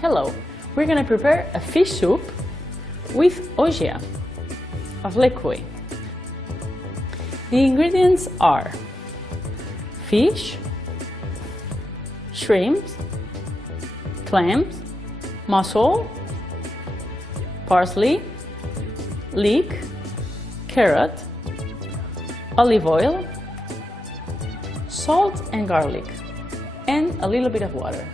Hello, we're going to prepare a fish soup with Ogya of Lékué. The ingredients are fish, shrimps, clams, mussel, parsley, leek, carrot, olive oil, salt and garlic, and a little bit of water.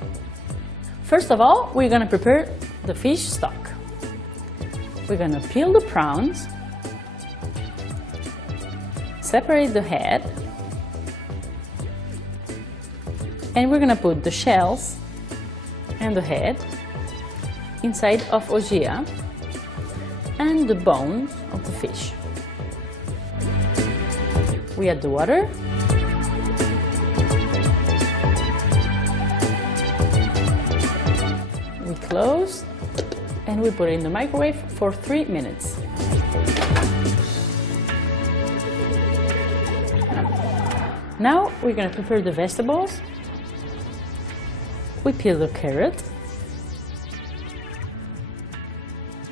First of all, we're going to prepare the fish stock. We're going to peel the prawns, separate the head, and we're going to put the shells and the head inside of Ogya and the bones of the fish. We add the water. We close and we put it in the microwave for 3 minutes. Now we're going to prepare the vegetables. We peel the carrot.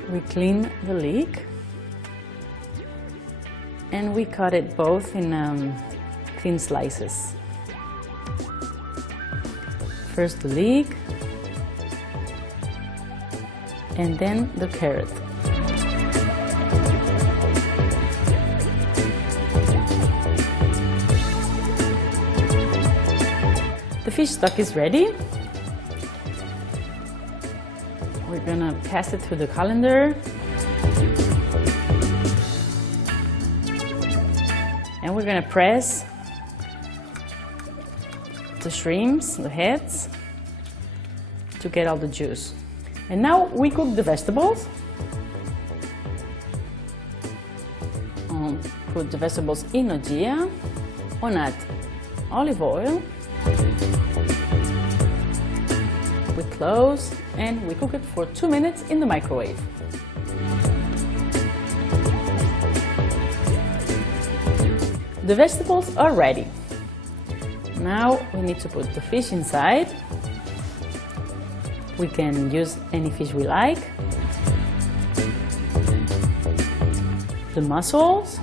We clean the leek. And we cut it both in thin slices. First the leek, and then the carrot. The fish stock is ready. We're gonna pass it through the colander. And we're gonna press the shrimps, the heads, to get all the juice. And now we cook the vegetables. Put the vegetables in Ogya. Add olive oil. We close and we cook it for 2 minutes in the microwave. The vegetables are ready. Now we need to put the fish inside. We can use any fish we like. The mussels,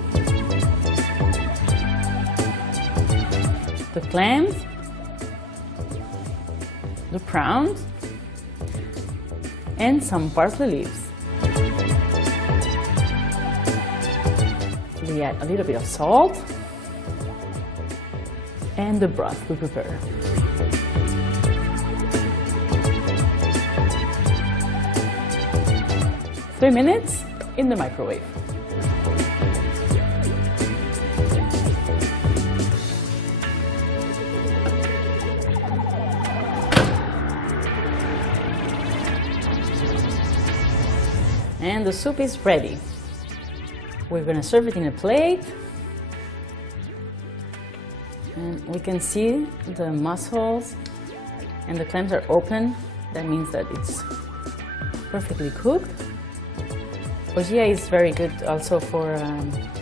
the clams, the prawns, and some parsley leaves. We add a little bit of salt and the broth we prepare. Three minutes in the microwave. And the soup is ready. We're going to serve it in a plate. And we can see the mussels and the clams are open. That means that it's perfectly cooked. Ogya is very good also for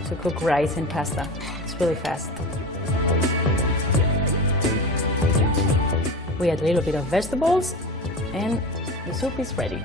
to cook rice and pasta. It's really fast. We add a little bit of vegetables and the soup is ready.